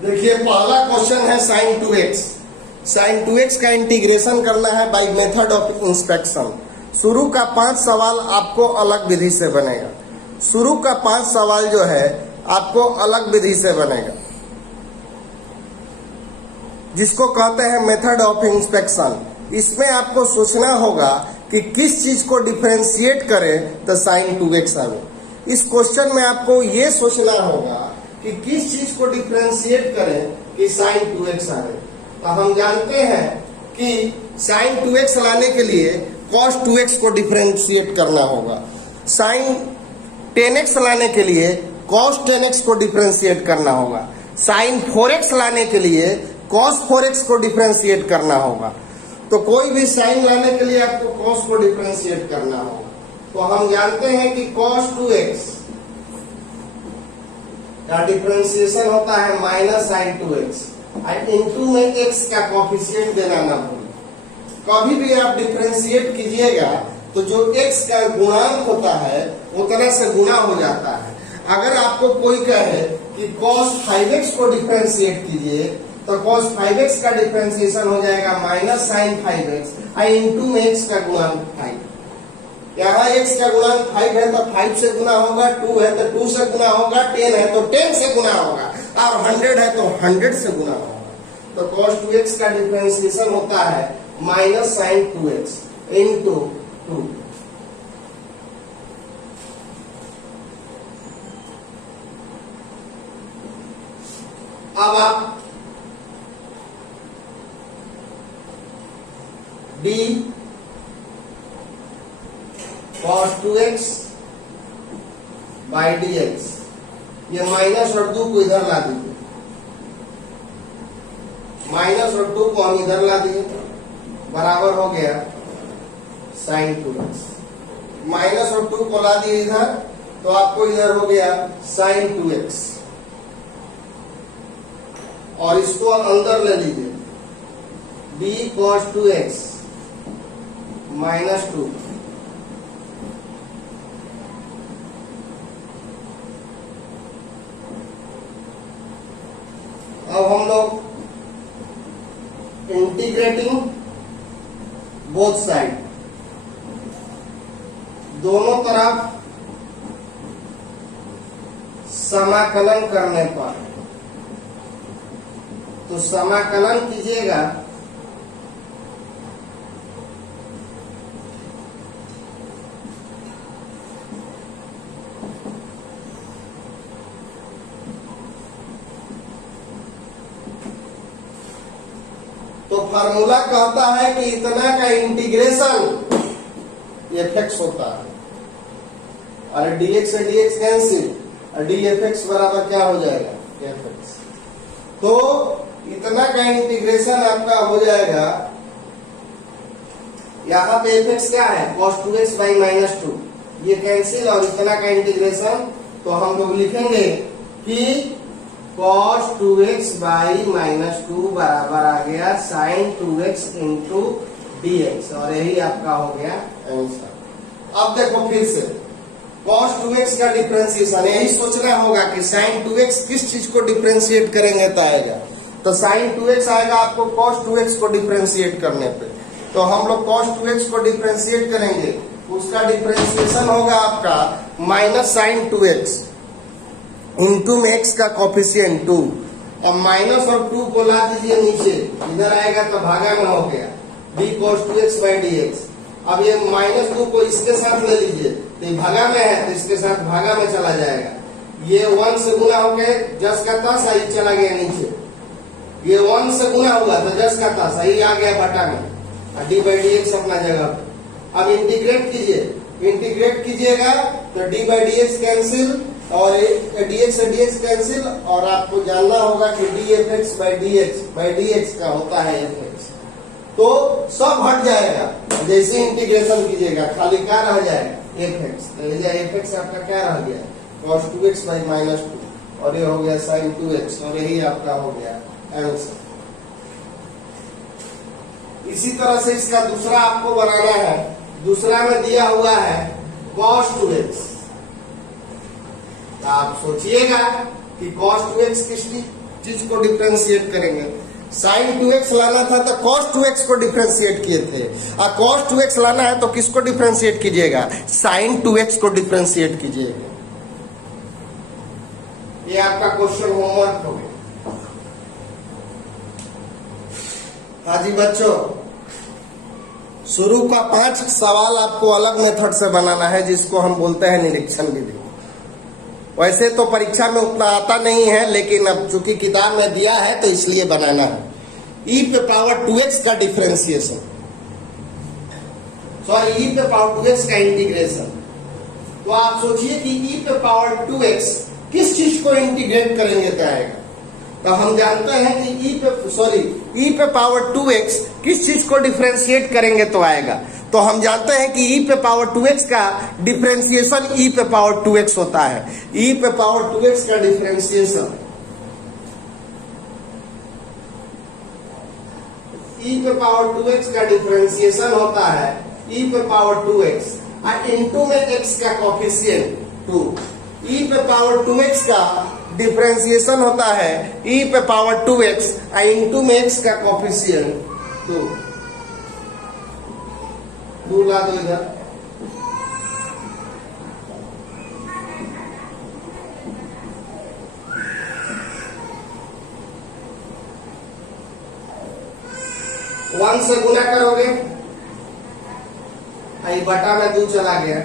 देखिए पहला क्वेश्चन है sin 2x। sin 2x का इंटीग्रेशन करना है बाय मेथड ऑफ इंस्पेक्शन। शुरू का 5 सवाल आपको अलग विधि से बनेगा। शुरू का 5 सवाल जो है आपको अलग विधि से बनेगा, जिसको कहते हैं मेथड ऑफ इंस्पेक्शन। इसमें आपको सोचना होगा कि किस चीज को डिफरेंशिएट करें तो sin 2x आवे। इस क्वेश्चन में आपको ये सोचना होगा कि किस चीज को डिफरेंशिएट करें कि sin 2x आवे। तो हम जानते हैं कि sin 2x लाने के लिए cos 2x को डिफरेंशिएट करना होगा। sin 10x लाने के लिए cos 10x को डिफरेंशिएट करना होगा। sin 4x लाने के लिए cos 4x को डिफरेंशिएट करना होगा। तो कोई भी साइन लाने के लिए आपको cos को डिफरेंशिएट करना होगा। तो हम जानते हैं कि cos 2x का डिफरेंशिएशन होता है माइनस sin 2x और इनटू में x का कोफिशिएंट देना ना भूलें। कभी भी आप डिफरेंशिएट कीजिएगा तो जो x का गुणांक होता है उतना से गुना हो जाता है। अगर आपको कोई कहे कि cos 5x को डिफरेंशिएट कीजिए तो cos 5x का डिफरेंशिएशन हो जाएगा माइनस sin 5x और इनटू में x का गुणांक 5। यहाँ x का गुणांक 5 है तो 5 से गुना होगा, 2 है तो 2 से गुना होगा, 10 है तो 10 से गुना होगा और 100 है तो 100 से गुना होगा। तो cos 2x का डिफरेंशिएशन होता है माइनस sin 2x इनटू 2। अब आप d cos 2x by dx, ये माइनस और 2 को इधर ला दीजिए। माइनस और 2 को हम इधर ला दिए, बराबर हो गया sin 2x। माइनस और 2 को ला दिए इधर तो आपको इधर हो गया sin 2x और इसको अंदर ले लीजिए d cos 2x माइनस 2। अब हम लोग इंटीग्रेटिंग बोथ साइड, दोनों तरफ समाकलन करने पर, तो समाकलन कीजिएगा तो फार्मूला कहता है कि इतना का इंटीग्रेशन fx होता है और dx से dx कैंसिल और dfx बराबर क्या हो जाएगा fx। तो इतना का इंटीग्रेशन आपका हो जाएगा, यहाँ पे fx क्या है cos 2x बाई माइनस 2, ये कैंसिल और इतना का इंटीग्रेशन। तो हम लोग लिखेंगे कि cos 2x बाई माइनस 2 बराबर आ गया sin 2x इंटू dx और यही आपका हो गया आंसर। अब देखो फिर से cos 2x का डिफरेंशिएशन, यही सोचना होगा कि sin 2x किस चीज को डिफरेंशिएट करेंगे तो आएगा। तो sin 2x आएगा आपको cos 2x को डिफरेंशिएट करने पे। तो हम लोग cos 2x को डिफरेंशिएट करेंगे, उसका डिफरेंशिएशन होगा आपका माइनस sin 2x इंटू में x का कोफिशिएंट 2। अब माइनस और 2 को ला दीजिए नीचे, इधर आएगा तो भागा में हो गया d cos 2x by dx। अब ये माइनस 2 को इसके साथ ले लीजिए, तो ये भागा में है तो इसके साथ भागा में चला जाएगा। ये 1 से गुना हो गए, जस का तस आई चला गया नीचे। ये 1 से गुना हुआ तो जस का तस आई आ गया बटा में, d बाई dx अपना जगह पे। अब इंटीग्रेट कीजिए, इंटीग्रेट कीजिएगा तो d बाई dx कैंसिल और dx से dx कैंसिल और आपको जानना होगा कि dfx बाई dx का होता है fx। तो सब हट जाएगा जैसे इंटीग्रेशन कीजिएगा, खाली क्या रह जाएगा fx। तो fx आपका क्या रह गया cos 2x बाई माइनस 2 और ये हो गया sin 2x और यही आपका हो गया आंसर। इसी तरह से इसका दूसरा आपको बनाना है। दूसरा में दिया हुआ है cos 2x। आप सोचिएगा कि cos 2x चीज को डिफरेंशिएट करेंगे। साइन 2x लाना था तो cos 2x को डिफरेंशिएट किए थे, और cos 2x लाना है तो किसको डिफरेंशिएट कीजिएगा, sin 2x को डिफरेंशिएट कीजिएगा। ये आपका क्वेश्चन होमवर्क हो गया। हाँ जी बच्चों, शुरू का 5 सवाल आपको अलग मेथड से बनाना है, जिसको हम बोलते हैं निरीक्षण विधि। वैसे तो परीक्षा में उतना आता नहीं है, लेकिन अब चूंकि किताब में दिया है तो इसलिए बनाना है। e पे पावर 2x का डिफरेंशिएशन, सॉरी e पे पावर 2x का इंटीग्रेशन। तो आप सोचिए कि e पे पावर 2x किस चीज को इंटीग्रेट करेंगे तो आएगा। तो हम जानते हैं कि e पे पावर 2x किस चीज को डिफरेंशिएट करेंगे तो आएगा। तो हम जानते हैं कि e पे पावर 2x का डिफरेंशिएशन e पे पावर 2x होता है। e पे पावर 2x का डिफरेंशिएशन e पे पावर 2x का डिफरेंशिएशन होता है e पे पावर 2x और इनटू में x का कोफिशिएंट 2। e पे पावर 2x का डिफरेंशिएशन होता है e पे पावर 2x और इनटू में x का कोफिशिएंट 2। 2 ला दो इधर। वन से गुना करोगे, आई बटा में 2 चला गया।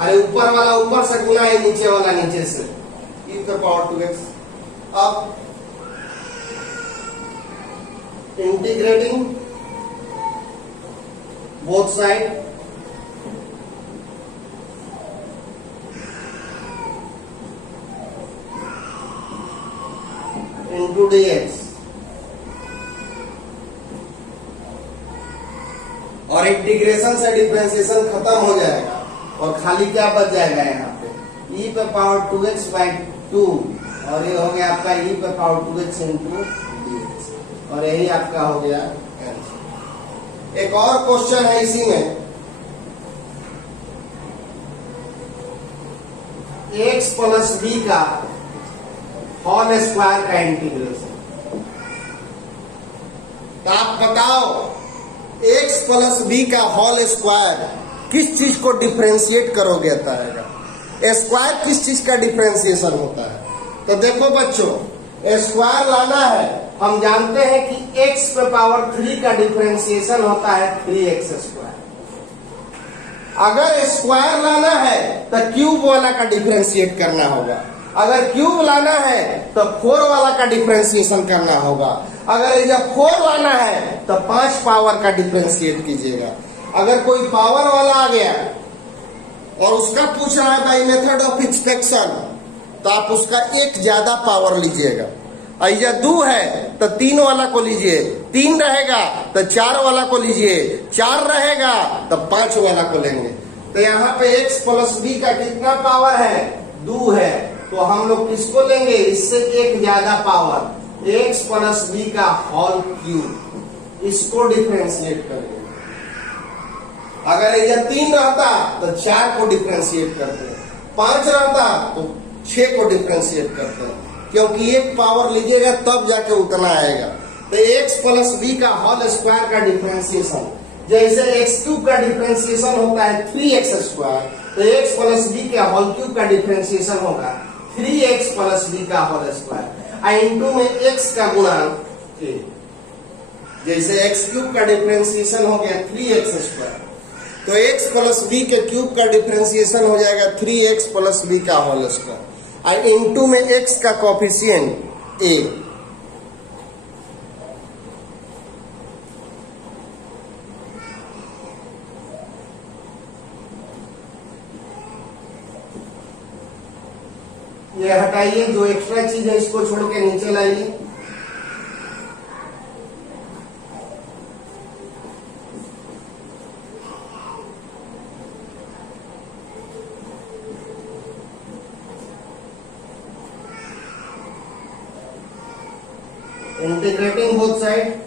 अरे ऊपर वाला ऊपर से गुना है, नीचे वाला नीचे से, e पे पावर 2x। अब integrating both side, into dx, और इंटीग्रेशन से डिफरेंशिएशन खत्म हो जाएगा और खाली क्या बच जाएगा यहाँ पे, e पे पावर 2x बाई 2, और ये हो गया आपका e पे पावर 2x इंटू dx, और यही आपका हो गया आंसर। एक और क्वेश्चन है इसी में, x प्लस b का होल स्क्वायर का इंटीग्रेशन। तो आप बताओ x प्लस b का होल स्क्वायर किस चीज को डिफरेंशिएट करोगे बताएगा। स्क्वायर किस चीज का डिफरेंशिएशन होता है। तो देखो बच्चों, स्क्वायर लाना है, हम जानते हैं कि x पे पावर 3 का डिफरेंशिएशन होता है 3x स्क्वायर। अगर स्क्वायर लाना है तो क्यूब वाला का डिफरेंशिएट करना होगा। अगर क्यूब लाना है तो 4 वाला का डिफरेंशिएशन करना होगा। अगर जब 4 लाना है तो 5 पावर का डिफरेंशिएट कीजिएगा। अगर कोई पावर वाला आ गया और उसका पूछ रहा है बाय मेथड ऑफ एक्सपेक्शन, तो आप उसका एक ज्यादा पावर लीजिएगा। या 2 है तो 3 वाला को लीजिए, 3 रहेगा तो 4 वाला को लीजिए, 4 रहेगा तो 5 वाला को लेंगे। तो यहाँ पे x प्लस b का कितना पावर है, 2 है। तो हम लोग किसको लेंगे, इससे एक ज्यादा पावर, x प्लस b का होल क्यूब, इसको डिफरेंशिएट करेंगे। अगर ये 3 रहता तो 4 को डिफरेंशिएट करते हैं, 5 रहता तो 6 को डिफरेंशिएट करते हैं, क्योंकि एक पावर लीजिएगा तब जाके उतना आएगा। तो x प्लस b का होल स्क्वायर का डिफरेंशिएशन, जैसे x क्यूब का डिफरेंशिएशन होता है 3x स्क्वायर, तो x प्लस b का होल क्यूब का डिफरेंशिएशन होगा 3x प्लस b का होल स्क्वायर, इंटू में x का गुणांक। जैसे x क्यूब का डिफरेंशिएशन हो गया 3x स्क्वायर, तो x प्लस b के क्यूब का डिफरेंशिएशन हो जाएगा 3x प्लस b का होल स्क्वायर, और इनटू में x का कोफिशिएंट a। ये हटाइए, जो एक्स्ट्रा चीज है इसको छोड़ के नीचे लाइए। इंटीग्रेटिंग बोथ साइड,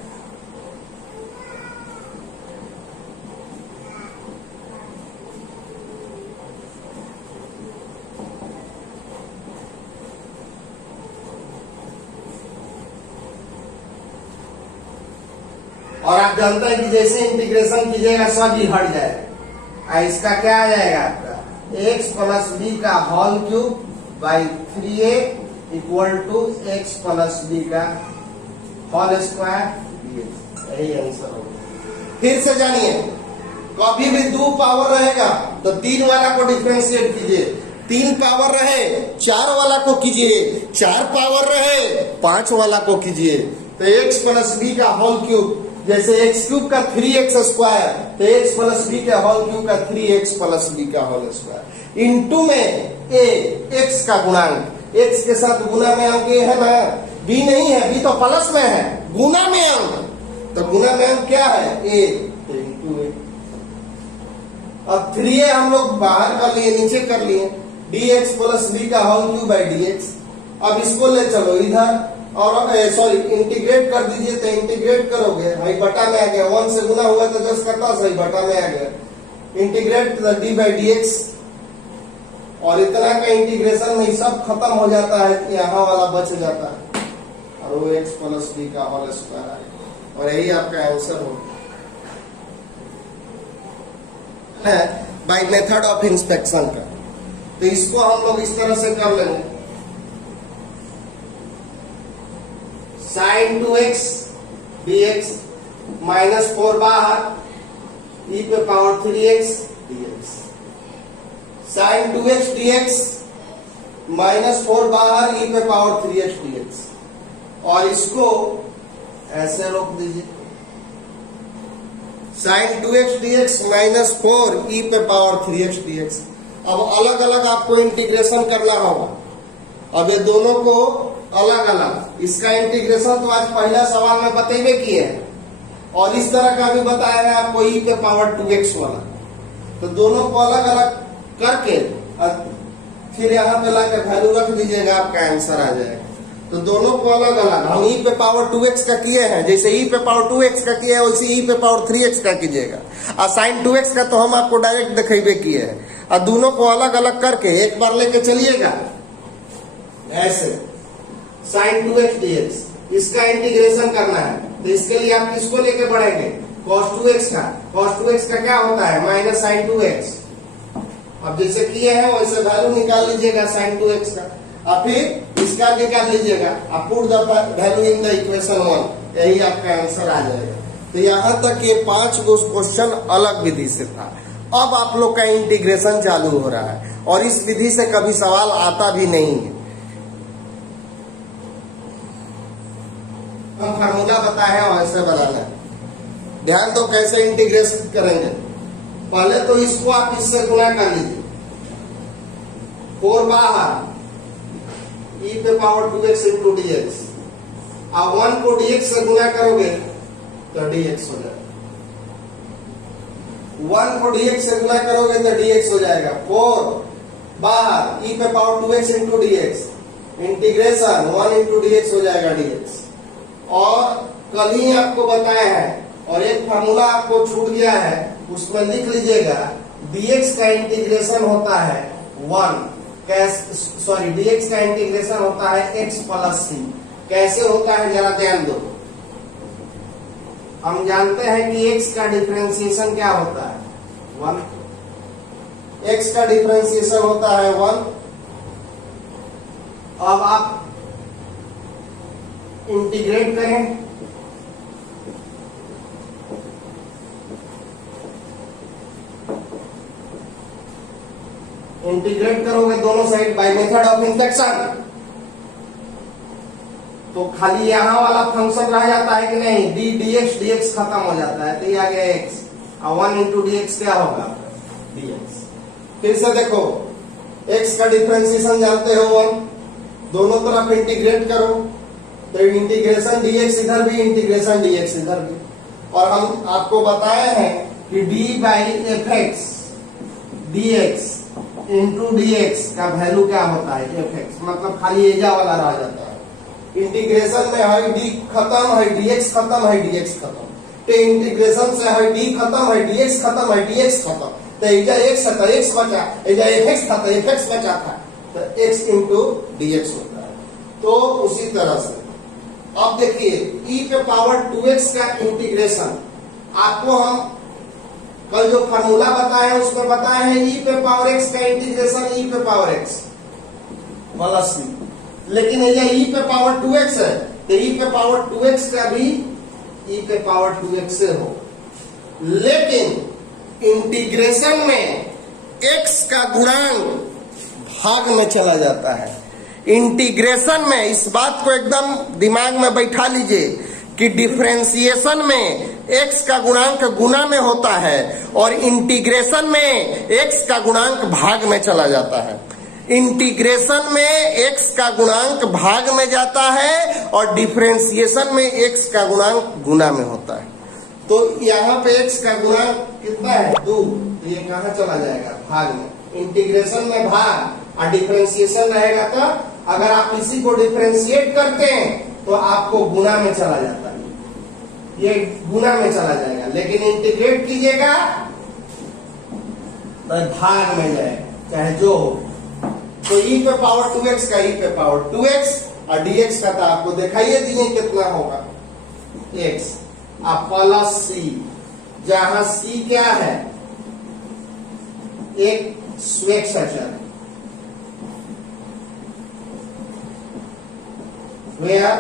और आप जानते हैं कि जैसे इंटीग्रेशन कीजिएगा सब ही हट जाएगा। इसका क्या आ जाएगा आपका एक्स प्लस बी का whole cube by 3a equal to x plus b का होल स्क्वायर। यही आंसर होगा। फिर से जानिए, कभी भी 2 पावर रहेगा तो 3 वाला को डिफरेंशिएट कीजिए, 3 पावर रहे 4 वाला को कीजिए, 4 पावर रहे 5 वाला को कीजिए। तो एक्स प्लस बी का होल क्यूब, जैसे एक्स क्यूब का 3x स्क्वायर, तो एक्स प्लस बी का होल क्यूब का 3x प्लस बी का होल स्क्वायर इंटू में ए एक्स का गुणांक, एक्स के साथ गुना में अंक ए है ना, बी नहीं है, बी तो प्लस में है, गुना में अंक, तो गुना में अंक क्या है ए, तो इंटू ए। अब 3a हम लोग बाहर कर लिए, नीचे कर लिए, dx प्लस बी का होल क्यूब बाई dx। अब इसको ले चलो इधर और सॉरी इंटीग्रेट कर दीजिए, तो इंटीग्रेट करोगे भाई बटा में आ गया, 1 से गुना हुआ तो 10 का 10 बटा में आ गया, इंटीग्रेट डी बाई dx, और इतना का इंटीग्रेशन में सब खत्म हो जाता है, यहाँ वाला बच जाता है और वो एक्स प्लस बी का होल स्क्वायर आएगा, और यही आपका आंसर होगा बाय मेथड ऑफ इंस्पेक्शन का। तो इसको हम लोग इस तरह से कर लेंगे, साइन 2x dx माइनस 4 बाहर e पे power 3x dx, sine 2x dx minus 4 बाहर e पे पावर 3x dx, और इसको ऐसे रोक दीजिए, sine 2x dx minus 4 e पे पावर 3x dx। अब अलग अलग आपको इंटीग्रेशन करना होगा। अब ये दोनों को अलग अलग, इसका इंटीग्रेशन तो आज पहला सवाल में बतेबे किए हैं, और इस तरह का भी बताया है आपको e पे पावर 2x वाला। तो दोनों को अलग अलग करके फिर यहाँ पे लाकर वैल्यू रख दीजिएगा, आपका आंसर आ जाएगा। तो दोनों को अलग अलग हम e पे पावर 2x का किए हैं, जैसे e पे पावर 2x का किया है वैसे e पे पावर 3x का कीजिएगा, और साइन 2x का तो हम आपको डायरेक्ट दिखेबे किए हैं, और दोनों को अलग अलग करके एक बार लेके चलिएगा ऐसे, साइन 2x dx इसका इंटीग्रेशन करना है, तो इसके लिए आप किसको लेके बढ़ेंगे, cos 2x का। cos 2x का क्या होता है माइनस साइन 2x। अब जैसे किए हैं वैसे वैल्यू निकाल लीजिएगा साइन 2x का, और फिर इसका निकाल लीजिएगा, आप put the value in the equation 1, यही आपका आंसर आ जाएगा। तो यहाँ तक ये 5 क्वेश्चन अलग विधि से था। अब आप लोग का इंटीग्रेशन चालू हो रहा है, और इस विधि से कभी सवाल आता भी नहीं है। हम फार्मूला बताए हैं वैसे बनाना, ध्यान दो कैसे इंटीग्रेशन करेंगे। पहले तो इसको आप इससे गुना कर लीजिए, 4 बाहर e पे पावर 2x इंटू dx, अब 1 को dx से गुना करोगे तो dx हो जाएगा, 1 को dx से गुना करोगे तो dx हो जाएगा, 4 बाहर e पे power 2x into dx, integration 1 into dx हो जाएगा dx। और कल ही आपको बताया है, और एक फार्मूला आपको छूट गया है, उसमें लिख लीजिएगा, dx का इंटीग्रेशन होता है 1, सॉरी dx का इंटीग्रेशन होता है x प्लस c। कैसे होता है जरा ध्यान दो। हम जानते हैं कि x का डिफरेंशिएशन क्या होता है 1, x का डिफरेंशिएशन होता है 1। अब आप इंटीग्रेट करें, इंटीग्रेट करोगे दोनों side by method of inspection, तो खाली यहाँ वाला फंक्शन रह जाता है कि नहीं, डी dx dx खत्म हो जाता है, तो ये आ गया x, और 1 इंटू dx क्या होगा dx। फिर से देखो, x का डिफरेंशिएशन जानते हो 1, दोनों तरफ इंटीग्रेट करो, तो इंटीग्रेशन dx इधर भी, इंटीग्रेशन dx इधर भी। और हम आपको बताए हैं कि d by F x dx into dx का वैल्यू क्या होता है fx, मतलब खाली एजा वाला रह जाता है। इंटीग्रेशन में है d खत्म, है dx खत्म, है dx खत्म, तो इंटीग्रेशन से है d खत्म, है dx खत्म, है dx खत्म, तो एजा x था x बचा, एजा fx था तो fx बचा था, तो x इंटू dx होता है। तो उसी तरह से अब देखिए e पे पावर 2x का इंटीग्रेशन, आपको हम कल जो फार्मूला बताए हैं उसमें बताए हैं e पे पावर x का इंटीग्रेशन e पे पावर x प्लस c, लेकिन ये e पे पावर 2x है तो e पे पावर 2x का भी e पे पावर 2x से हो, लेकिन इंटीग्रेशन में x का गुणांक भाग में चला जाता है। इंटीग्रेशन में इस बात को एकदम दिमाग में बैठा लीजिए कि डिफरेंशिएशन में x का गुणांक गुना में होता है और इंटीग्रेशन में x का गुणांक भाग में चला जाता है। इंटीग्रेशन में x का गुणांक भाग में जाता है और डिफरेंशिएशन में x का गुणांक गुना में होता है। तो यहाँ पे x का गुणांक कितना है 2, तो ये कहाँ चला जाएगा भाग में। इंटीग्रेशन में भाग और डिफरेंशिएशन रहेगा, तो अगर आप इसी को डिफरेंशिएट करते हैं तो आपको गुना में चला जाता है, ये गुना में चला जाएगा, लेकिन इंटीग्रेट कीजिएगा तो भाग में जाएगा चाहे जो हो। तो e पे पावर 2x का e पे पावर 2x और dx का तो आपको दिखाइए दिए कितना होगा x अब प्लस c, जहां c क्या है एक स्वेच्छा अचर, where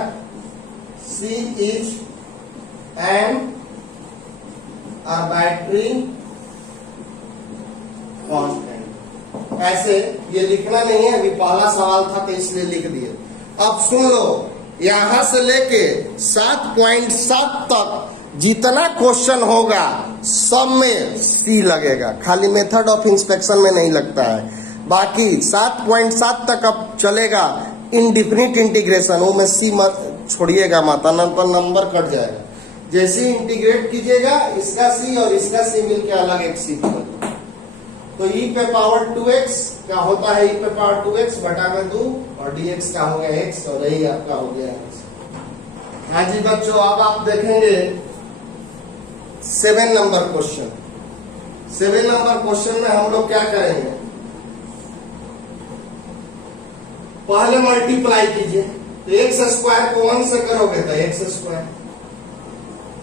c is an arbitrary constant। ऐसे ये लिखना नहीं है, अभी पहला सवाल था तो इसलिए लिख दिए। अब सुन लो, यहां से लेके 7.7 तक जितना क्वेश्चन होगा सब में सी लगेगा, खाली मेथड ऑफ इंस्पेक्शन में नहीं लगता है। बाकी 7.7 तक अब चलेगा इनडिफिनिट इंटीग्रेशन, वो में सी छोड़िएगा माता, नंबर कट जाएगा। जैसे इंटीग्रेट कीजिएगा इसका सी और इसका सी मिलके अलग एक सी बनेगा। तो e पे पावर 2x का होता है e पे पावर 2x बटा में 2 और dx का हो गया x और यही आपका हो गया x। हाँ जी बच्चों, अब आप देखेंगे 7 नंबर क्वेश्चन। 7 नंबर क्वेश्चन में हम लोग क्या करेंगे, पहले मल्टीप्लाई कीजिए, तो एक्स स्क्वायर को 1 से करोगे तो एक्स स्क्वायर,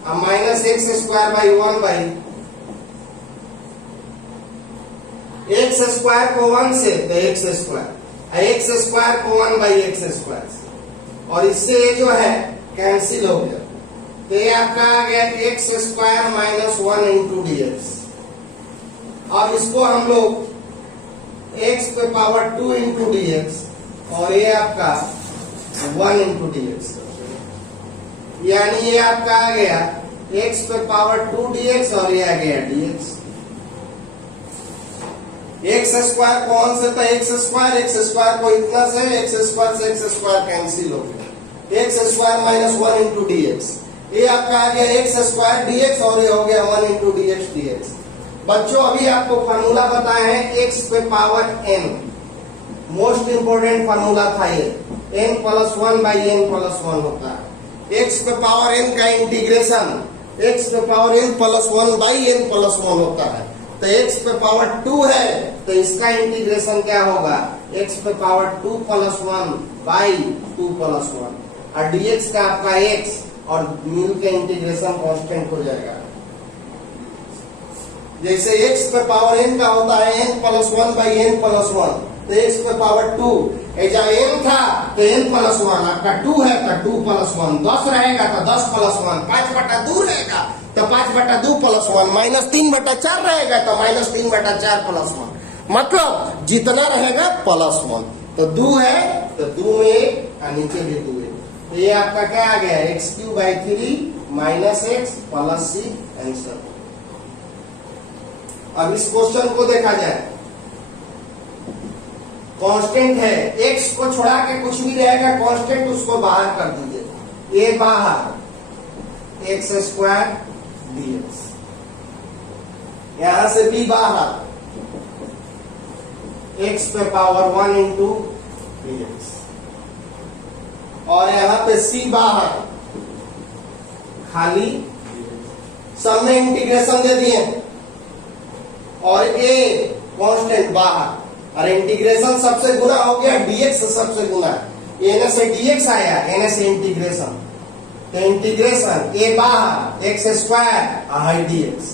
अब minus x square by 1 by x square को 1 से तो एक्स स्क्वायर, एक्स स्क्वायर को 1 बाई एक्स स्क्वायर, और इससे ये जो है कैंसिल हो गया, तो ये आपका आ गया x square minus 1 into d x. अब इसको हम लोग एक्स पे पावर 2 इंटू डी एक्स और ये आपका 1 इंटू डी एक्स, यानी ये आपका आ गया एक्स पे पावर 2 डी एक्स और ये आ गया डी एक्स। एक्स स्क्वायर को 1 से तो एक्स स्क्वायर को इतना से एक्स स्क्वायर कैंसिल हो गया, x square minus 1 into d x, ये आपका आ गया एक्स स्क्वायर डी एक्स और ये हो गया 1 into d x D x. बच्चों अभी आपको फार्मूला बताए हैं एक्स पे power n, most important formula था ये, n plus 1 by n plus 1 होता है। एक्स पे पावर n का इंटीग्रेशन एक्स पे power n plus 1 by n plus 1 होता है, तो x पे पावर 2 है तो इसका इंटीग्रेशन क्या होगा x पे पावर 2 प्लस 1 बाई 2 प्लस 1 और dx का आपका x और मिल के इंटीग्रेशन कांस्टेंट हो जाएगा। जैसे x पे पावर n का होता है n plus 1 by n plus 1, तो x पे पावर 2 जब n था तो n प्लस 1, आपका 2 है तो 2 प्लस 1, 10 रहेगा तो 10 प्लस 1, 5/2 रहेगा तो 5/2 प्लस 1, माइनस 3/4 रहेगा तो माइनस 3/4 प्लस 1, मतलब जितना रहेगा प्लस 1। तो 2 है तो 2 में 1 और नीचे भी 2 है, तो ये आपका क्या आ गया x³ minus x plus c answer. अब इस क्वेश्चन को देखा जाए, कांस्टेंट है, x को छोड़ा के कुछ भी रहेगा कांस्टेंट उसको बाहर कर दीजिए, a बाहर एक्स स्क्वायर dx, यहां से b बाहर x पे पावर 1 इंटू dx, और यहां पे c बाहर खाली, सब में इंटीग्रेशन दे दिए और a कांस्टेंट बाहर, और इंटीग्रेशन सबसे गुना हो गया dx से सबसे गुना, n से dx आया, n से इंटीग्रेशन, तो इंटीग्रेशन ए बाहर एक्स स्क्वायर आई डीएक्स,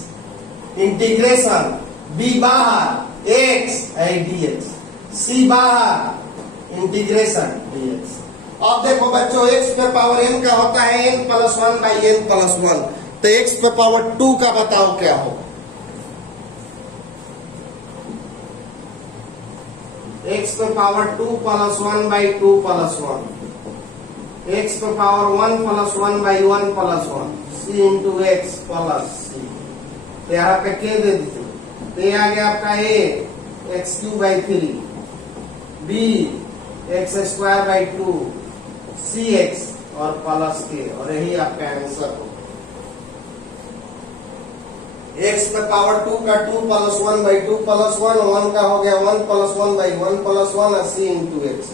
इंटीग्रेशन बी बाहर एक्स आई डीएक्स, सी बाहर इंटीग्रेशन डीएक्स। अब देखो बच्चों एक्स पे पावर n का होता है n plus 1 by n plus 1, तो एक्स पे पावर 2 का बताओ क्या होगा? एक्स पे power 2 plus 1 by 2 plus 1, x पे power 1 plus 1 by 1 plus 1, c into x plus c. तो यहाँ पे के दे दीजिए, तो ये आ गया आपका a x cube by 3, b x square by 2, c x और प्लस के, और यही आपका आंसर होगा। एक्स पे पावर 2 का 2 प्लस 1 बाई 2 प्लस 1, 1 का हो गया 1 प्लस 1 बाई 1 प्लस 1 और सी इंटू एक्स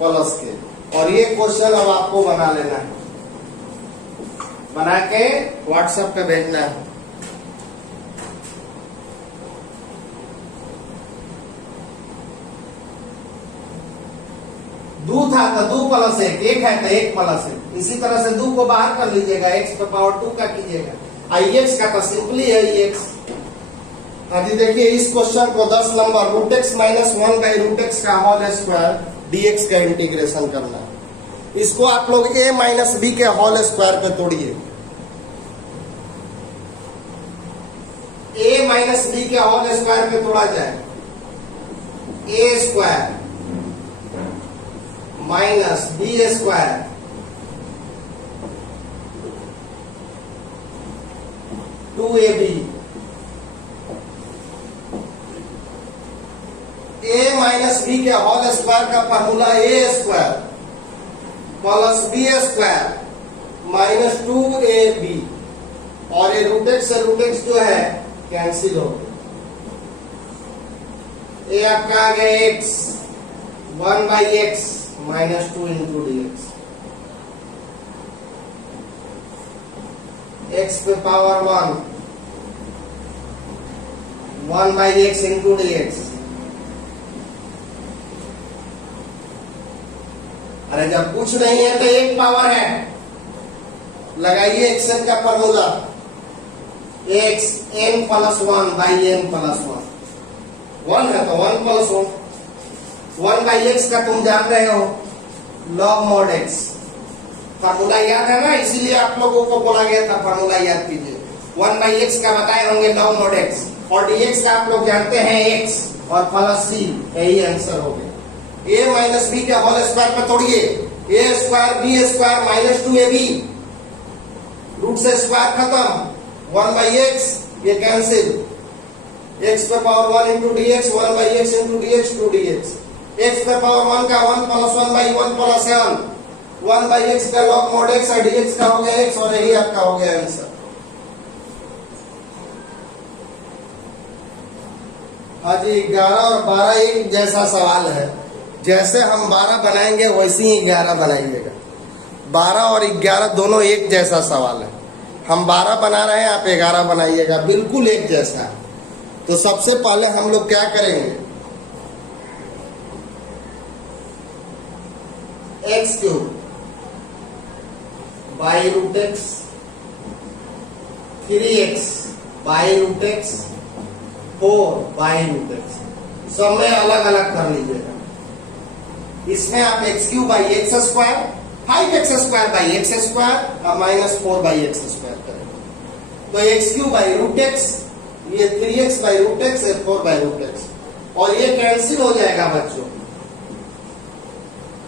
प्लस के। और ये क्वेश्चन अब आपको बना लेना है, बना के व्हाट्सएप पे भेजना है। दो था तो 2 प्लस 1, एक है तो 1 प्लस 1, इसी तरह से 2 को बाहर कर लीजिएगा, एक्स पे पावर 2 का कीजिएगा, आई एक्स का तो सिंपली है एक्स। अभी देखिए इस क्वेश्चन को 10 number root x minus 1 by root x का होल स्क्वायर डीएक्स का इंटीग्रेशन करना है। इसको आप लोग a माइनस बी के होल स्क्वायर पे तोड़िए, a माइनस बी के होल स्क्वायर पे तोड़ा जाए, a square minus b square two a b, a minus b के होल स्क्वायर का formula a square plus b square minus 2ab, और ये रूट एक्स से रूट एक्स जो है कैंसिल हो गया, ये आपका आ गया x 1 by x minus 2 into d x, x पे power 1 by x into d x. अरे जब कुछ नहीं है तो एक पावर है, लगाइए एक्सन का formula, x n plus 1 by n plus 1 है तो 1 प्लस 1 बाई एक्स का तुम जान रहे हो लॉग मॉड एक्स, फार्मूला याद है ना, इसीलिए आप लोगों को बोला गया था फार्मूला याद कीजिए। 1 बाई एक्स का बताए होंगे लॉग मॉड एक्स, और dx का आप लोग जानते हैं x और प्लस c, यही आंसर हो गया। a माइनस बी के होल स्क्वायर पे तोड़िए, a square b square minus 2ab, root से स्क्वायर खत्म, 1 बाई एक्स ये कैंसिल, x पे power 1 into d x, 1 by x into d x 2dx, x पे पावर 1 का 1 plus 1 by 1 plus 1 by x का log mod x और dx का हो गया x, और यही आपका हो गया आंसर। हाँ जी, 11 और 12 एक जैसा सवाल है, जैसे हम 12 बनाएंगे वैसे ही 11 बनाइएगा। 12 और 11 दोनों एक जैसा सवाल है, हम 12 बना रहे हैं, आप 11 बनाइएगा, बिल्कुल एक जैसा है। तो सबसे पहले हम लोग क्या करेंगे, x cube by root x 3x by root x 4 by root x, सब में अलग अलग कर लीजिएगा। इसमें आप x cube by x square, 5x square by x square और माइनस 4 बाई एक्स स्क्वायर करेंगे। तो x cube by root x, ये 3x by root x, 4 by root x, और ये कैंसिल हो जाएगा बच्चों,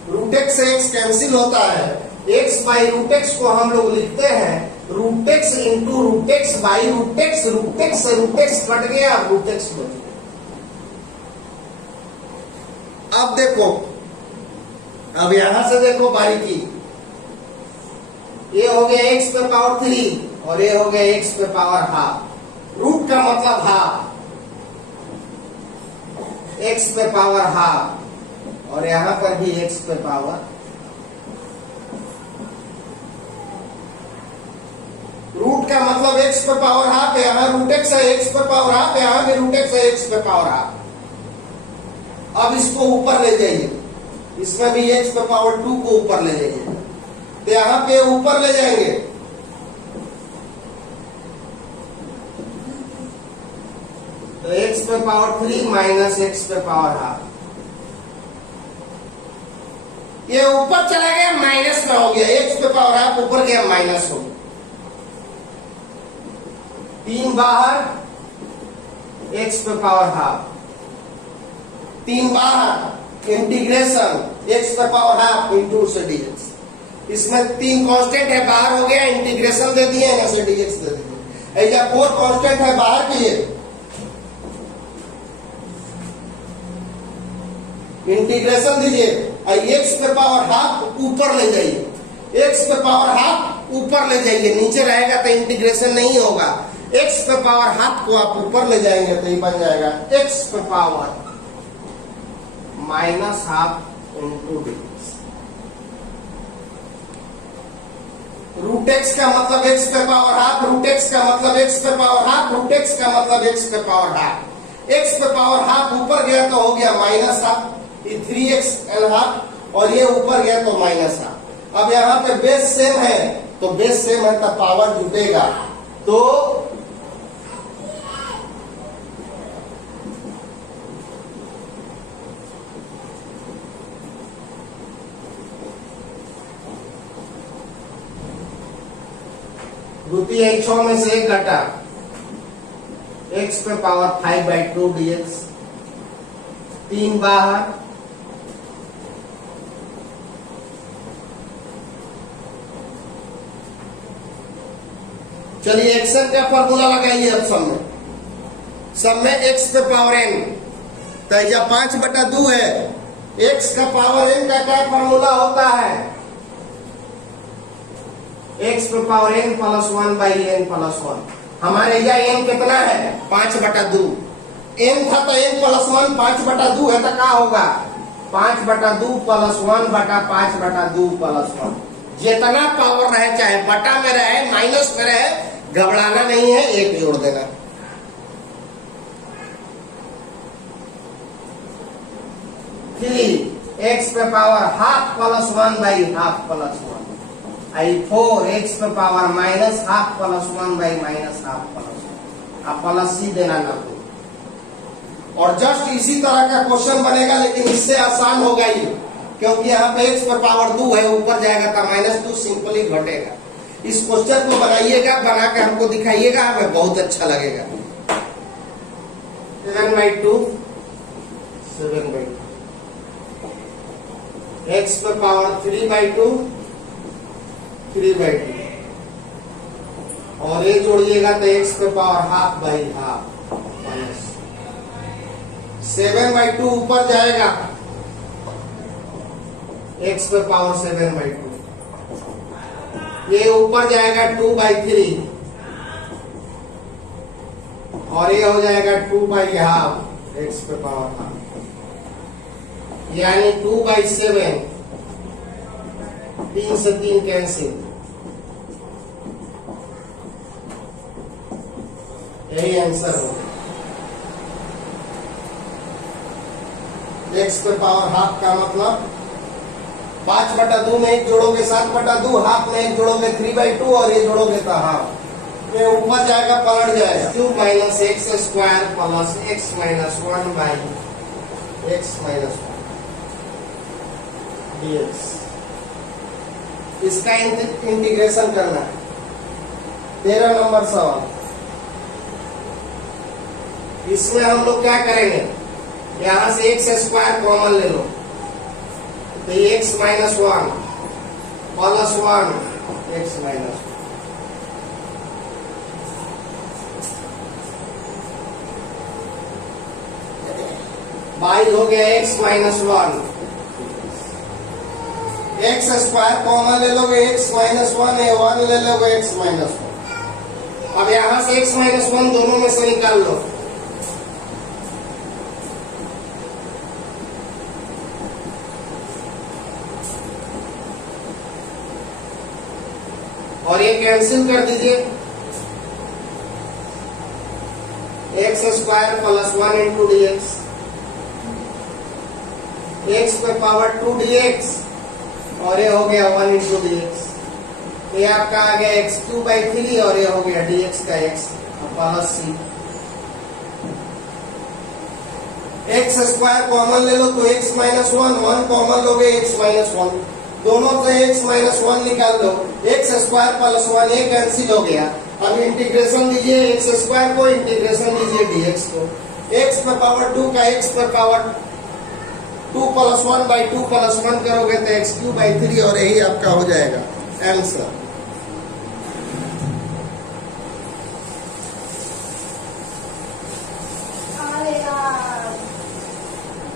रूट एक्स से एक्स कैंसिल होता है, एक्स बाई रूट एक्स को हम लोग लिखते हैं root x into root x by root x, root x से रूट एक्स कट गया, रूट एक्स बच गया। अब देखो, अब यहां से देखो बारीकी, ये हो गया x पे पावर 3 और ये हो गया x पे पावर हाफ, रूट का मतलब हाफ, x पे पावर हाफ, और यहां पर भी x पे पावर, रूट का मतलब x पे पावर हाफ, यहां रूट x है, x पे पावर हाफ, यहां भी रूट x है, x पे पावर हाफ। अब इसको ऊपर ले जाइए, इसमें भी x पे पावर 2 को ऊपर ले जाइए, तो यहां पे ऊपर ले जाएंगे, तो x पे पावर 3 माइनस x पे पावर हाफ, ये ऊपर चला गया माइनस में हो गया, x पे पावर हाफ ऊपर गया माइनस हो गया, 3 बाहर x पे पावर हाफ, 3 बाहर इंटीग्रेशन x पे पावर हाफ इंटू से dx, इसमें 3 कांस्टेंट है बाहर हो गया, इंटीग्रेशन दे दिए यहाँ से dx दे दिए, ऐसा 4 कांस्टेंट है बाहर किए, इंटीग्रेशन दीजिए, x पे पावर हाफ ऊपर ले जाइए, x पे पावर हाफ ऊपर ले जाइए, नीचे रहेगा तो इंटीग्रेशन नहीं होगा, x पे पावर हाफ को आप ऊपर ले जाएंगे तो ये बन जाएगा x पे power minus half into dx। Root x का मतलब x पे पावर हाफ, रूट x का मतलब x पे पावर हाफ, रूट x का मतलब x पे पावर हाफ, x पे पावर हाफ ऊपर गया तो हो गया माइनस हाफ, ये 3x एंड हाफ, और ये ऊपर गया तो माइनस हाफ। अब यहाँ पे बेस सेम है, तो बेस सेम है तो पावर जुटेगा, तो द्वितीय इच्छा में से एक घटा, x पे पावर 5/2 dx, 3 बाहर, चलिए एक्शन का फॉर्मूला लगाइए। अब सब में x पे पावर n, तो यह 5/2 है, x का पावर n का क्या फॉर्मूला होता है, x पे power n plus 1/n plus 1, हमारे यह n कितना है 5/2, n था तो n प्लस 1 5/2 है तो क्या होगा 5/2 प्लस 1/5/2 प्लस 1, जितना पावर रहे चाहे बटा में रहे माइनस में रहे घबराना नहीं है, एक जोड़ देना। थ्री x पे पावर हाफ प्लस 1/हाफ प्लस 1, आई 4x पे पावर माइनस हाफ प्लस 1/माइनस हाफ प्लस 1, आप प्लस सी देना ना हो। और जस्ट इसी तरह का क्वेश्चन बनेगा, लेकिन इससे आसान होगा ये, क्योंकि यहाँ पे x पर पावर 2 है, ऊपर जाएगा तो -2 सिंपली घटेगा। इस क्वेश्चन को बनाइएगा, बना के हमको दिखाइएगा, हमें बहुत अच्छा लगेगा। 7/2 x पर पावर 3/2 3/2, और ये जोड़िएगा तो x पे पावर ½ 7/2 ऊपर जाएगा, x पे पावर 7/2, ये ऊपर जाएगा 2/3, और ये हो जाएगा 2/½ x पे पावर ½ यानी 2/7, 3 से 3 कैंसिल, यही आंसर हो गया। x पे पावर ½ का मतलब 5/2 में 1 जोड़ोगे 7/2, हाफ में 1 जोड़ोगे 3/2, और ये जोड़ोगे तो हाफ, ये ऊपर जाएगा पलट जाएगा 2 - x² plus x - 1/x - 1 dx। इसका इंटीग्रेशन करना है। 13 नंबर सवाल, इसमें हम लोग क्या करेंगे, यहां से x² कॉमन ले लो, तो x - 1 प्लस 1 x - 1, बाई हो गया x - 1, x² कॉमन ले लोगे x - 1 है, 1 ले लोगे x - 1। अब यहां से x - 1 दोनों में से निकाल लो, और ये कैंसिल कर दीजिए, x² plus 1 into dx, x पे पावर 2 dx, और ये हो गया 1 इंटू dx। ये आपका आ गया x3/3 और ये हो गया dx का x plus c। X square common ले लो तो x माइनस 1 कॉमन लोगे x माइनस 1, दोनों से x माइनस 1 निकाल दो, एक्स स्क्वायर प्लस 1 ये कैंसिल हो गया। अब इंटीग्रेशन दीजिए एक्स स्क्वायर को, इंटीग्रेशन दीजिए dx को। x पर पावर 2 का x पर पावर 2 प्लस 1/2 प्लस 1 करोगे तो x3/3 और यही आपका हो जाएगा आंसर। अरे यार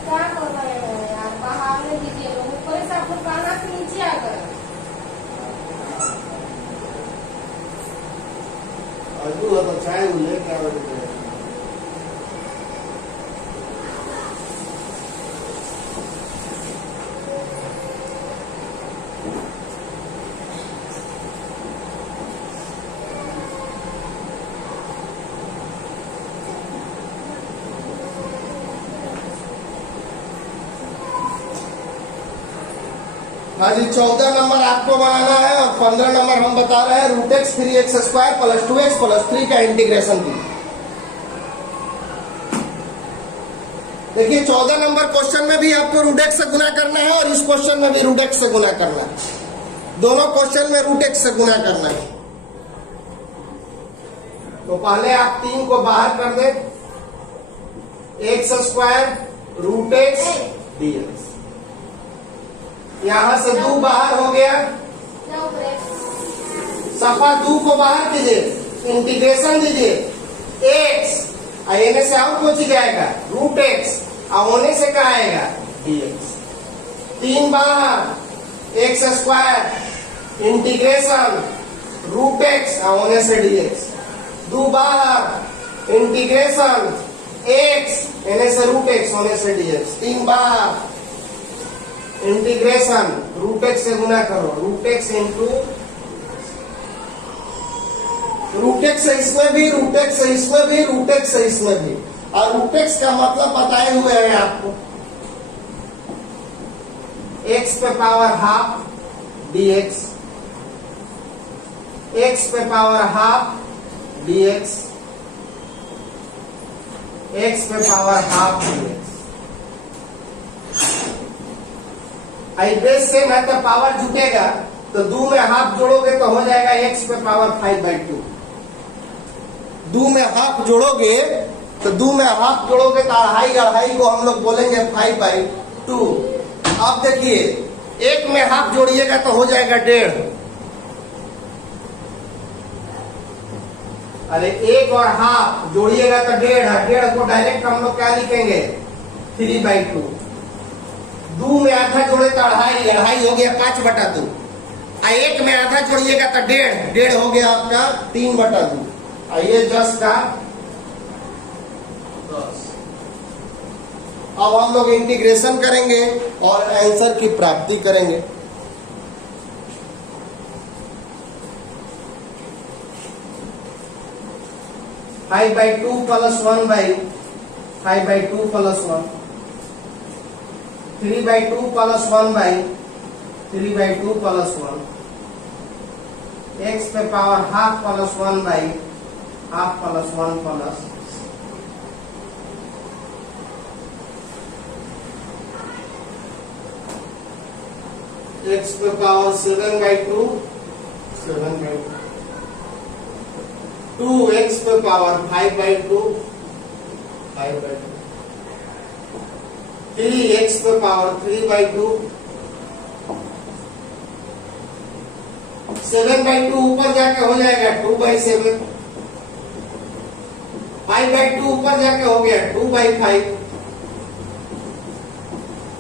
क्या कर रहे हैं यार, बाहर में दीजिए लोग, ऊपर से आप लोग काना से नीचे आ गए। अजू तो चाय उले क्या बोलते हैं। हाँ जी, 14 नंबर आपको बनाना है और 15 नंबर हम बता रहे हैं √x 3x square plus 2x plus 3 का इंटीग्रेशन की। देखिए 14 नंबर क्वेश्चन में भी आपको √x से गुना करना है और इस क्वेश्चन में भी √x से गुना करना है। दोनों क्वेश्चन में √x से गुना करना है। तो पहले आप 3 को बाहर कर दें, x स्क्वायर √x dx। यहां से 2 बाहर हो गया, सफा 2 को बाहर कीजिए, इंटीग्रेशन दीजिए x आने से और कुछ जाएगा √x और होने से क्या आएगा dx। 3 बाहर x स्क्वायर इंटीग्रेशन √x और होने से dx। 2 बाहर इंटीग्रेशन x होने से √x होने से dx। 3 बाहर इंटीग्रेशन √x से गुना करो, √x इंटू √x से इसमें भी, √x से इसमें भी, √x से इसमें भी। और √x का मतलब बताए हुए हैं आपको, x पे पावर हाफ dx, x पे पावर हाफ dx, x पे power half dx। Base same है तो पावर जुटेगा, तो 2 में हाफ जोड़ोगे तो हो जाएगा x पे पावर 5/2। 2 में हाफ जोड़ोगे तो 2 में हाफ जोड़ोगे तो अढ़ाई को हम लोग बोलेंगे 5/2। अब देखिए 1 में हाफ जोड़िएगा तो हो जाएगा 1.5। अरे 1 और हाफ जोड़िएगा तो 1.5 को डायरेक्ट हम लोग क्या लिखेंगे 3/2। 2 में आधा जोड़े तो अढ़ाई हो गया 5/2। 1 में आधा जोड़िएगा तो 1.5 हो गया आपका 3/2। ये 10 का 10। अब हम लोग इंटीग्रेशन करेंगे और आंसर की प्राप्ति करेंगे। Five by two plus 1/5/2 plus 1, 3/2 plus 1/3/2 plus 1, x पे पावर हाफ प्लस 1/हाफ प्लस 1 प्लस x पे पावर 7/2 7/2, 2x पे पावर 5/2 5/2, 3x पे पावर 3/2, 7/2 ऊपर जाके हो जाएगा 2/7, 5/2 ऊपर जाके हो गया 2/5,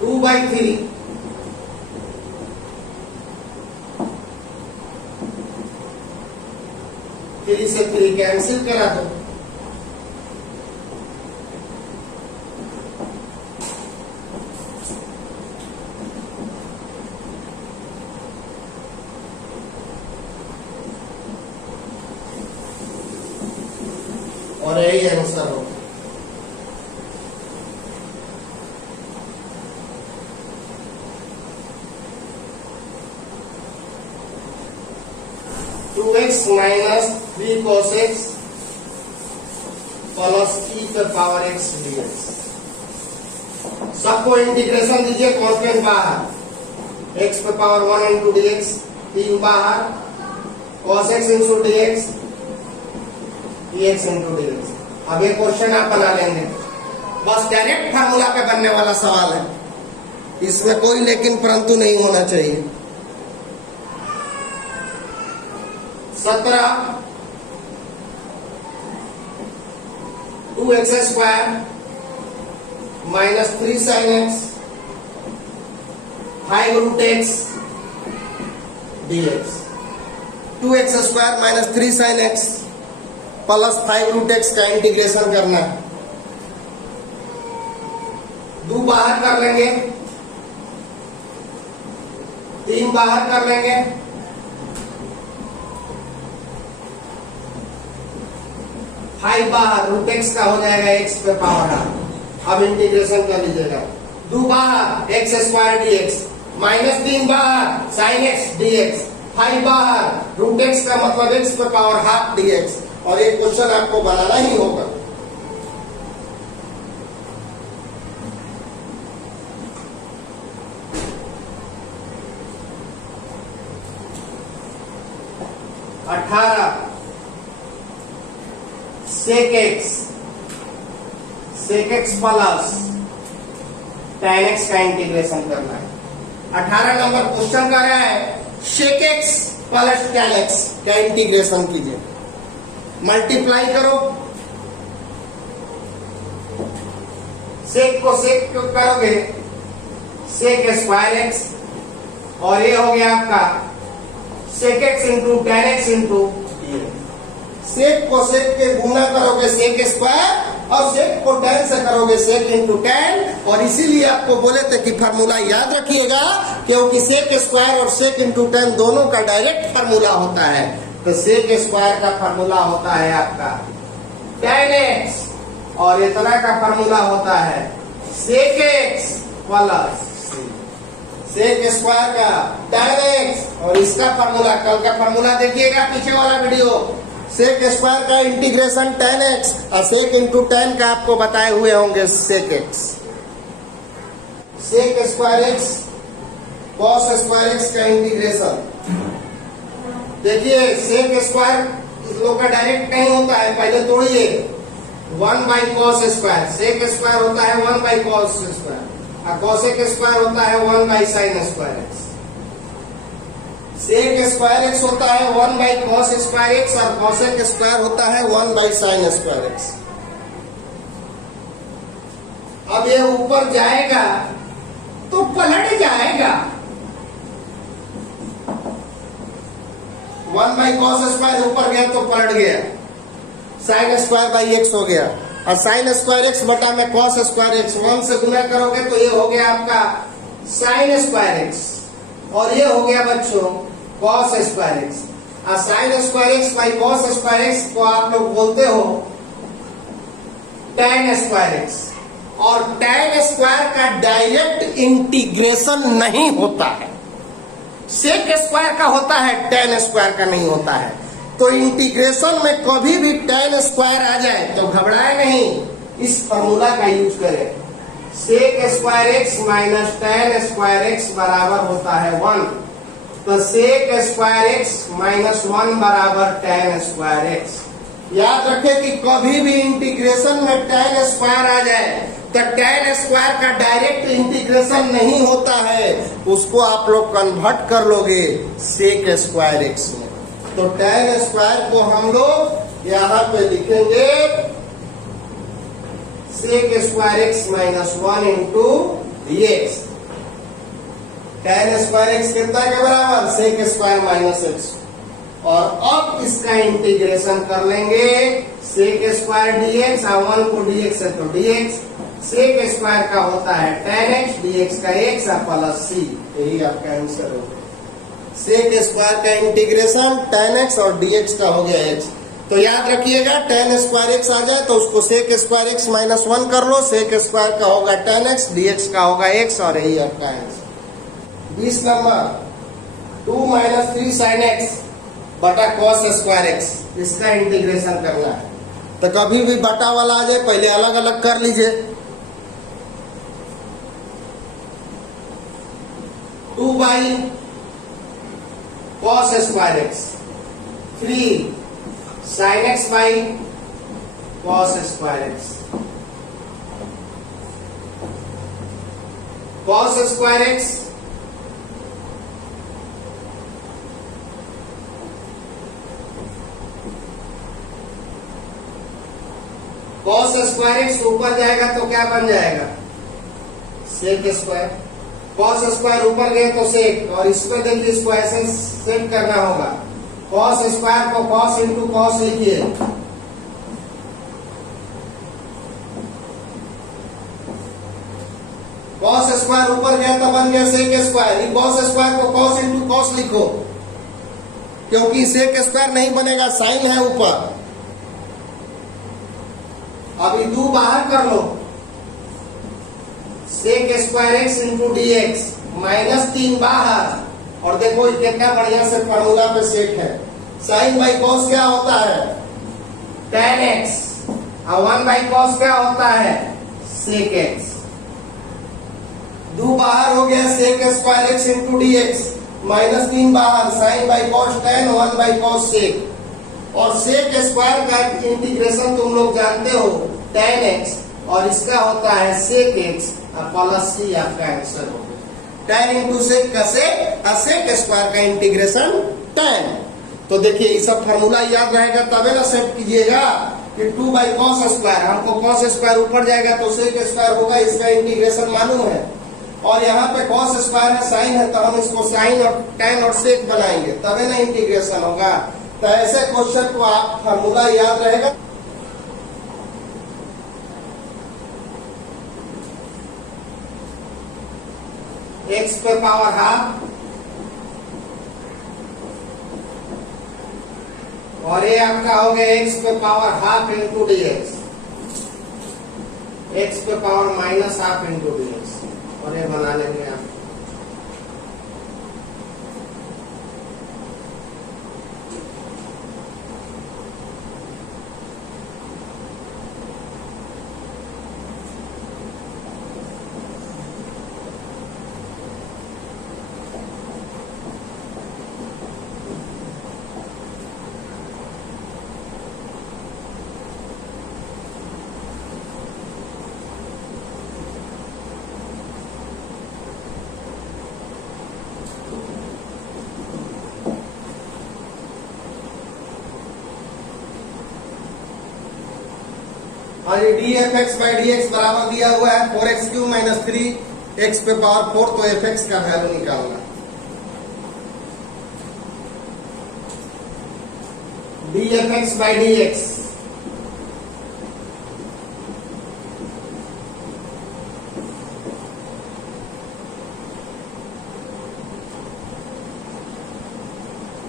2/3, 3 से 3 कैंसिल करा दो, और यही आंसर हो। 2x minus 3 cos x plus e पे पावर x dx। सबको इंटीग्रेशन दीजिए, कांस्टेंट बाहर, x पे पावर 1 इंटू dx, 3 बाहर, cos x into dx, dx into dx। अब एक क्वेश्चन आप बना लेंगे, बस डायरेक्ट फार्मूला पे बनने वाला सवाल है, इसमें कोई लेकिन परंतु नहीं होना चाहिए। 17 2x square minus 3 sin x 5 root x dx। 2x square minus 3 sin x plus 5 root x का इंटीग्रेशन करना है। 2 बाहर कर लेंगे, 3 बाहर कर लेंगे, 5 बाहर, रूट x का हो जाएगा x पे पावर r। अब इंटीग्रेशन कर लीजिएगा, 2 बाहर x स्क्वायर dx माइनस 3 बाहर sin x dx, 5 बाहर रूट x का मतलब x पे पावर हाफ dx। और एक क्वेश्चन आपको बनाना ही होगा। sec x plus tan x का इंटीग्रेशन करना है। 18 नंबर क्वेश्चन कर रहा है sec x plus tan x का इंटीग्रेशन कीजिए, मल्टीप्लाई करो, सेक को सेक करोगे sec स्क्वायर x, और ये हो गया आपका sec x into tan x into sec को सेक के गुना करोगे सेक स्क्वायर, और सेक को tan से करोगे सेक इंटू tan। और इसीलिए आपको बोले थे कि फार्मूला याद रखिएगा, क्योंकि सेक स्क्वायर और सेक इंटू tan दोनों का डायरेक्ट फार्मूला होता है। तो सेक स्क्वायर का फार्मूला होता है आपका tan x, और इतना का फार्मूला होता है सेक x प्लस सेक स्क्वायर का tan x, और इसका फार्मूला कल का फार्मूला देखिएगा पीछे वाला वीडियो, सेक स्क्वायर का इंटीग्रेशन tan x और सेक इंटू tan का आपको बताए हुए होंगे sec x। Sec square x cos square x का इंटीग्रेशन देखिए, सेक स्क्वायर इस लोग का डायरेक्ट नहीं होता है, पहले तोड़िए, 1 by cos square, sec square होता है 1 बाई कॉस स्क्वायर, और कॉसेक स्क्वायर होता है 1 by sine square x। Sec square x होता है 1 बाई कॉस स्क्वायर x, और कॉसेक स्क्वायर होता है 1 बाई साइन स्क्वायर x। अब ये ऊपर जाएगा तो पलट जाएगा, 1 बाई कॉस स्क्वायर ऊपर गया तो पलट गया, साइन स्क्वायर बाई x हो गया, और साइन स्क्वायर x बटा में कॉस स्क्वायर x, 1 से गुना करोगे तो ये हो गया आपका साइन स्क्वायर x, और ये हो गया बच्चों कॉस स्क्वायर x। और sign square x by cos square x को आप लोग बोलते हो tan स्क्वायर x, और tan स्क्वायर का डायरेक्ट इंटीग्रेशन नहीं होता है, सेक स्क्वायर का होता है, tan स्क्वायर का नहीं होता है। तो इंटीग्रेशन में कभी भी tan स्क्वायर आ जाए तो घबराए नहीं, इस फॉर्मूला का यूज करें, sec square x minus tan square x बराबर होता है 1। तो सेक स्क्वायर x माइनस 1 बराबर tan स्क्वायर x। याद रखें कि कभी भी इंटीग्रेशन में tan स्क्वायर आ जाए तो tan स्क्वायर का डायरेक्ट इंटीग्रेशन नहीं होता है, उसको आप लोग कन्वर्ट कर लोगे सेक स्क्वायर x में। तो tan स्क्वायर को हम लोग यहाँ पे लिखेंगे sec square x minus 1 into dx। tan square x कितना के बराबर, सेक स्क्वायर माइनस x। और अब इसका इंटीग्रेशन कर लेंगे, सेक स्क्वायर dx, 1 को dx है तो dx, सेक स्क्वायर का होता है tan x, dx का x प्लस c, यही आपका आंसर होगा। सेक स्क्वायर का इंटीग्रेशन tan x और dx का हो गया x। तो याद रखिएगा tan स्क्वायर x आ जाए तो उसको सेक स्क्वायर x माइनस 1 कर लो, सेक स्क्वायर का होगा tan x, dx का होगा x, और यही आपका answer. 20 number 2 minus 3 sin x बटा कॉस स्क्वायर एक्स, इसका इंटीग्रेशन करना है। तो कभी भी बटा वाला आ जाए पहले अलग अलग कर लीजिए। 2 by cos square x 3 sine x by cos square x. Cos square x cos square x ऊपर जाएगा तो क्या बन जाएगा, सेक स्क्वायर। कॉस स्क्वायर ऊपर गए तो सेक, और इसको देखिए, इसको ऐसे सेट करना होगा। कॉस स्क्वायर को कॉस इंटू कॉस लिखिए, कॉस स्क्वायर ऊपर गया तो बन गया सेक स्क्वायर। कॉस स्क्वायर को कॉस इंटू कॉस लिखो, क्योंकि सेक स्क्वायर नहीं बनेगा, साइन है ऊपर। अभी 2 बाहर कर लो, sec square x into d x, -3 बाहर। और देखो कितना बढ़िया से फॉर्मूला पे सेट है। साइन बाई कॉस क्या होता है, tan x, और 1 बाई कॉस क्या होता है, सेक एक्स। 2 बाहर हो गया, sec square x into d x, -3 बाहर, sine by cos tan, 1 by cos sec. और सेक स्क्वायर का इंटीग्रेशन तुम लोग जानते हो, tan x, और इसका होता है सेक x प्लस c। आपका आंसर हो गया tan इंटू सेक का सेक स्क्वायर का इंटीग्रेशन tan। तो देखिए ये सब फॉर्मूला याद रहेगा तबे ना सेट कीजिएगा कि 2 बाई कॉस स्क्वायर, हमको कॉस स्क्वायर ऊपर जाएगा तो सेक स्क्वायर होगा, इसका इंटीग्रेशन मालूम है। और यहाँ पे कॉस स्क्वायर है, साइन है, तो हम इसको साइन और tan और सेक बनाएंगे तबे ना इंटीग्रेशन होगा। तो ऐसे क्वेश्चन को आप फॉर्मूला याद रहेगा। x पे पावर हाफ और ये आपका हो गया x पे power half into d x, x पे power -half into d x, और ये बना लेंगे आप। और ये D F x by D x बराबर दिया हुआ है 4x³ - 3x पे पावर 4, तो एफ एक्स का वैल्यू निकालना। D F x by D x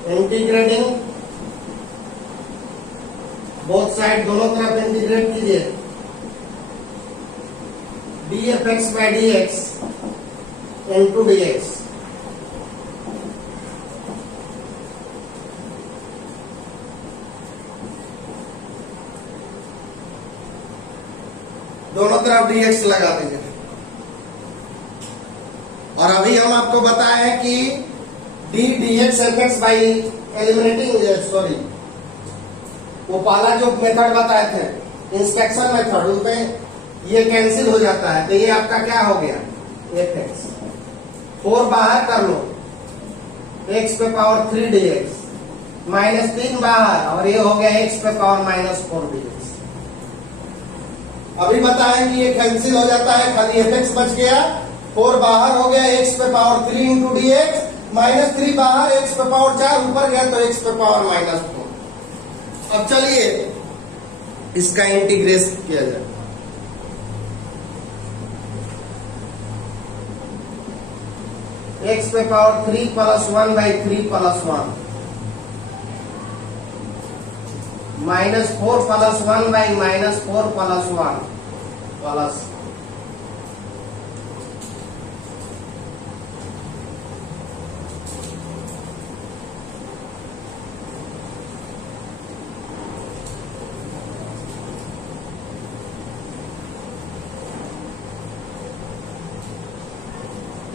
integrating both side, दोनों तरफ इंटीग्रेट कीजिए। D F x by D x into d x, दोनों तरफ डी एक्स लगा दीजिए। और अभी हम आपको बताए हैं कि D x F x by eliminating, sorry वो पहला जो मेथड बताए थे इंस्पेक्शन मेथड, उसमें ये कैंसिल हो जाता है, तो ये आपका क्या हो गया, एफ एक्स। 4 बाहर कर लो, x पे पावर 3 dx, -3 बाहर, और ये हो गया x पे पावर -4 dx। अभी बताएं कि ये कैंसिल हो जाता है, खाली एफ एक्स बच गया। 4 बाहर हो गया, x पे पावर 3 इंटू डी एक्स, -3 बाहर, x पे पावर 4 ऊपर गया तो x पे पावर -4। अब चलिए इसका इंटीग्रेशन किया जाए। x पे power 3 + 1 by 3 + 1 -4 + 1 by -4 + 1 plus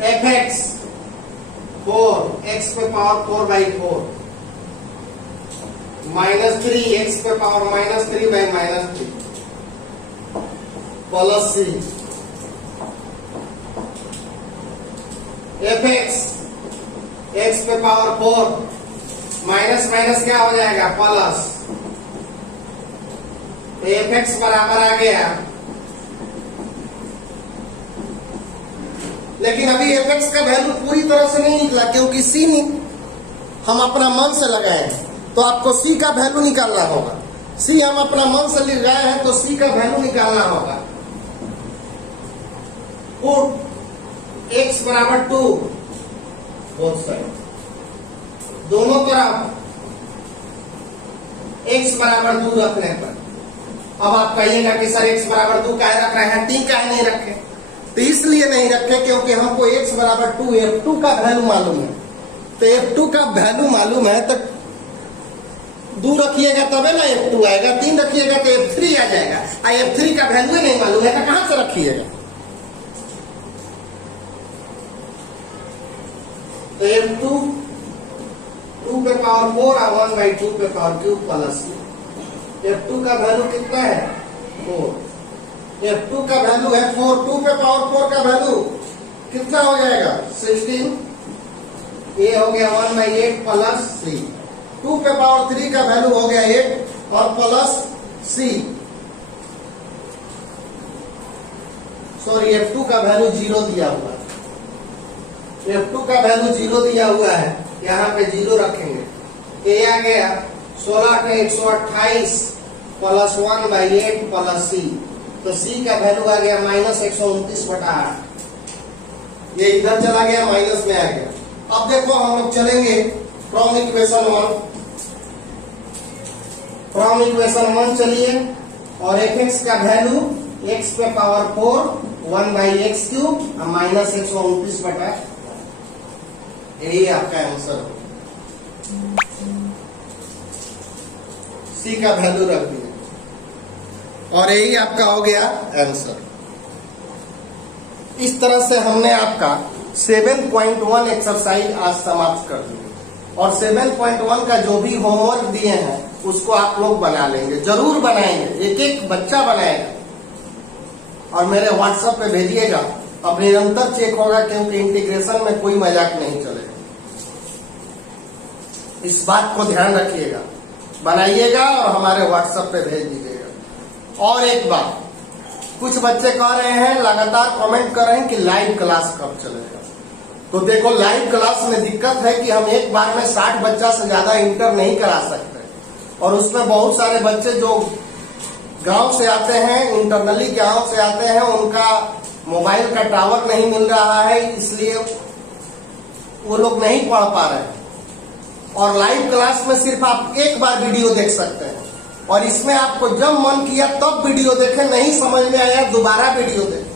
f x 4 x पे पावर 4/4 -3 एक्स पे power -3/-3 plus C f x पे पावर 4 माइनस माइनस क्या हो जाएगा प्लस, तो एफ एक्स बराबर आ गया। लेकिन अभी एफ एक्स का वैल्यू पूरी तरह से नहीं निकला क्योंकि सी नहीं हम अपना मन से लगाए हैं, तो आपको सी का वैल्यू निकालना होगा। सी हम अपना मन से लगाए हैं तो सी का वैल्यू निकालना होगा। पुट एक्स बराबर 2 बोथ साइड, दोनों तरफ x बराबर 2 रखने पर। अब आप कहिएगा कि सर x बराबर 2 काहे रख रहे हैं, 3 काहे नहीं रखे? तो इसलिए नहीं रखे क्योंकि हमको x बराबर 2 f2 का वैल्यू मालूम है। तो f2 का वैल्यू मालूम है तो 2 रखिएगा तबे ना f2 आएगा, 3 रखिएगा तो f3 आ जाएगा। f3 का वैल्यू नहीं मालूम है तो कहां से रखिएगा? तो f2 2 पे पावर 4 और 1/2 पे पावर क्यूब प्लस f2 का वैल्यू कितना है 4, f2 का वैल्यू है 4, 2 पे पावर 4 का वैल्यू कितना हो जाएगा 16, ये हो गया 1/8 प्लस सी, 2 पे पावर 3 का वैल्यू हो गया 8 और प्लस सी, सॉरी f2 का वैल्यू 0 दिया हुआ है, f2 का वैल्यू 0 दिया हुआ है, यहाँ पे 0 रखेंगे। ये आ गया 16 के 128 प्लस 1/8 प्लस सी, तो सी का वैल्यू आ गया -129/8। ये इधर चला गया माइनस में आ गया। अब देखो हम लोग चलेंगे फ्रॉम इक्वेशन 1 चलिए और एफ एक्स का वैल्यू एक्स पे पावर 4 1/x³ और -129/8, यही आपका आंसर हो। सी का वैल्यू रख दिया और यही आपका हो गया आंसर। इस तरह से हमने आपका 7.1 एक्सरसाइज आज समाप्त कर दी और 7.1 का जो भी होमवर्क दिए हैं उसको आप लोग बना लेंगे, जरूर बनाएंगे, एक एक बच्चा बनाएगा और मेरे व्हाट्सएप पे भेजिएगा। अब निरंतर चेक होगा क्योंकि इंटीग्रेशन में कोई मजाक नहीं चलेगा, इस बात को ध्यान रखिएगा, बनाइएगा और हमारे व्हाट्सएप पे भेज दीजिएगा। और एक बात, कुछ बच्चे कह रहे हैं, लगातार कमेंट कर रहे हैं कि लाइव क्लास कब चलेगा। तो देखो लाइव क्लास में दिक्कत है कि हम एक बार में 60 बच्चा से ज्यादा इंटर नहीं करा सकते और उसमें बहुत सारे बच्चे जो गांव से आते हैं, इंटरनली गांव से आते हैं, उनका मोबाइल का टावर नहीं मिल रहा है, इसलिए वो लोग नहीं पढ़ पा रहे हैं। और लाइव क्लास में सिर्फ आप एक बार वीडियो देख सकते हैं और इसमें आपको जब मन किया तब वीडियो देखें, नहीं समझ में आया दोबारा वीडियो देखें।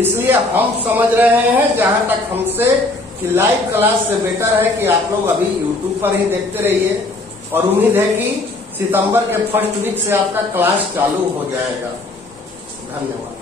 इसलिए हम समझ रहे हैं जहां तक हमसे कि लाइव क्लास से बेटर है कि आप लोग अभी यूट्यूब पर ही देखते रहिए और उम्मीद है कि सितंबर के फर्स्ट वीक से आपका क्लास चालू हो जाएगा। धन्यवाद।